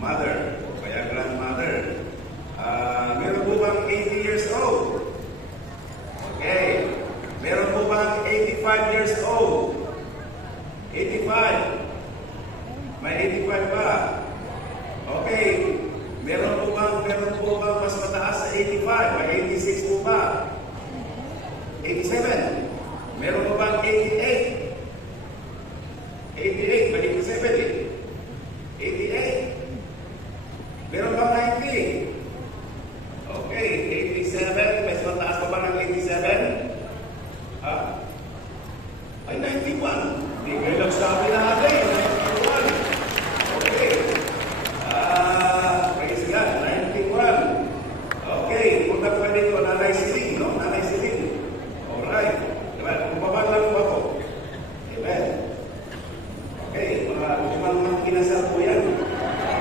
mother o kaya grandmother. Meron po bang 80 years old? Okay. Meron po bang 85 years old? 85. May 85 pa. Okay. Meron po bang mas mataas sa 85? May 86 po ba? 87. Meron po bang 88? 88. May 87 eh. 88. Meron bang 90? Okay. 87. Mas mataas pa ba ng 87? Ay, 91. Hindi kayo nagsabi natin. 91. Okay. Praise God. 91. Okay. Punta po dito, Nanay Siling, no? Nanay Siling. Alright. Diba? Kumabang lang po ako. Amen. Okay. Mga kinasal po yan.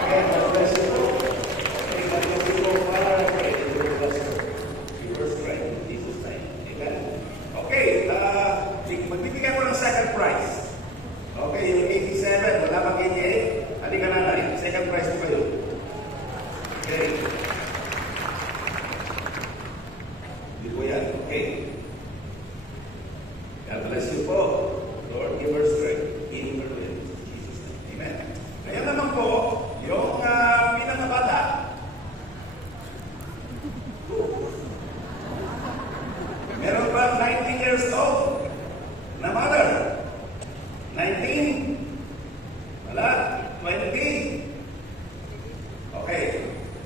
Okay. God bless you po. Okay. God bless you po. Father, pray. God bless you. Give us strength in Jesus' name. Amen. Okay. Magbibigay ko ng second prize. Okay, yung 87, wala bang 88? Halika na na, second prize ko kayo. Okay. Hindi po yan. Okay. God bless you po. Lord, give her strength. In her will. In Jesus' name. Amen. Ngayon naman po, yung pinakabata. Meron ba 19 years old? Na mother? 19? Wala? 20? Okay.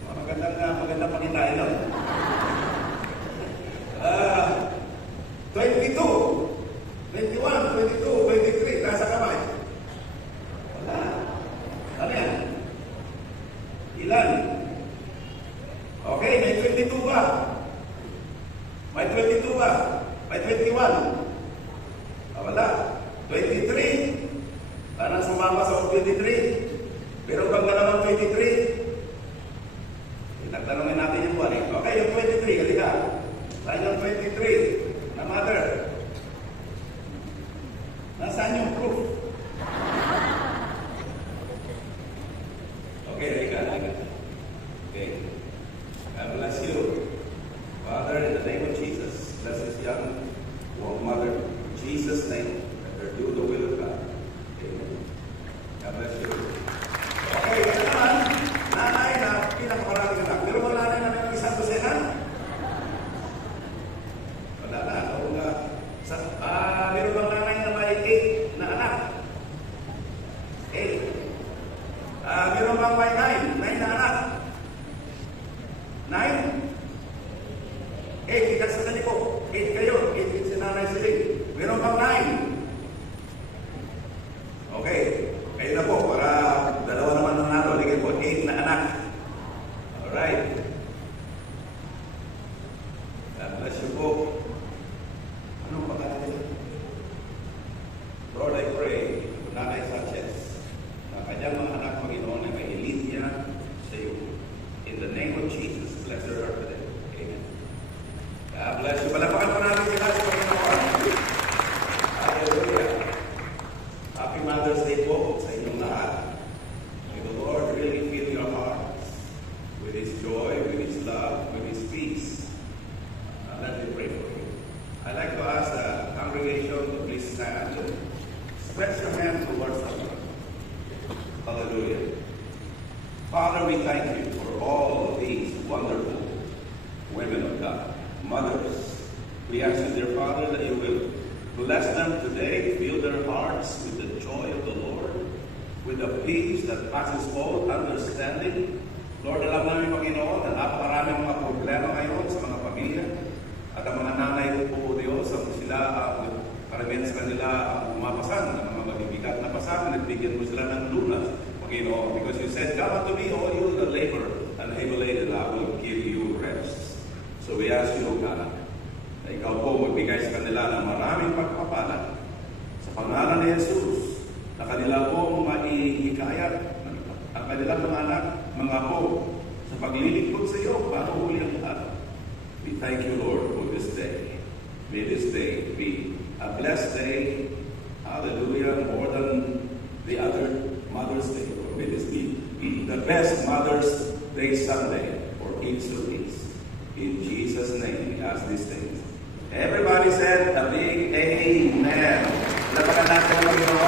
Magandang pakitain lang. 22? 21, 22, 23. Nasa kamay? Wala. Ano yan? Ilan? Okay, may 22 ba? May 22 ba? May 21? Wala. 23. Tanang sumama sa 23. Pero pag naman 23, nagtanongin natin yung buwan eh. Okay, yung 23, halika. Saan yung 23? Na mother. Nasaan yung proof? Okay, halika. Okay. God bless you. Father, in the name of Jesus, bless this young mother. Jesus' name, let her do the will of God. Amen. God bless you. Okay, kaya naman, nanay na pinakamarami ka na. Pero mga nanay na may isang dosenan? Wala na. Meron bang nanay na may 8 na anak? 8. Meron bang may 9 na anak? 9? 8, ikat sa ko. 8 kayo. 8 si Nanay Siling. Meron bang 9? Okay. Kayo na po. Para dalawa naman ng nato. Ligay po. 8 na anak. Alright. God bless you po. Anong pangalan nila? Lord, I pray. Nanay Sanchez. Na kanyang mga anak, Panginoon, ay may elite niya sa iyo. In the name of Jesus, bless her heart today. Amen. God bless you. Palapakan pa natin sila sa Panginoon. Hallelujah. Happy Mother's Day po sa inyong lahat. May the Lord really fill your hearts with His joy, with His love, with His peace. Let me pray for you. I'd like to ask the congregation to please stand. Stretch your hands towards the Lord. Hallelujah. Father, we thank you for all of these wonderful women of God, mothers. We ask you, dear Father, that you will bless them today, fill their hearts with the joy of the Lord, with the peace that passes all understanding. Lord, alam namin, Panginoon, na napakaraming mga problema ngayon sa mga pamilya. At ang mga nanay po, Diyos, ang sila, karamihan sa kanila ang umapasan ng mga mabibigat na pasahan at bigyan mo sila ng lunas, Panginoon. Because you said, come unto me, all you that labor and heavy laden, I will give you rest. So we ask you, God, na ikaw po magbigay sa kanila ng maraming pagpapala sa pangalan ni Jesus, na kanila po maihikayat ang kanilang mga anak, mga po, sa paglilingkod sa iyo, para huli ang lahat. We thank you, Lord, for this day. May this day be a blessed day. Hallelujah. More than the other Mother's Day. May this be the the best Mother's Day Sunday for each of these. In Jesus' name, we ask these things. Everybody said a big amen. Lapakan natin ang Panginoon.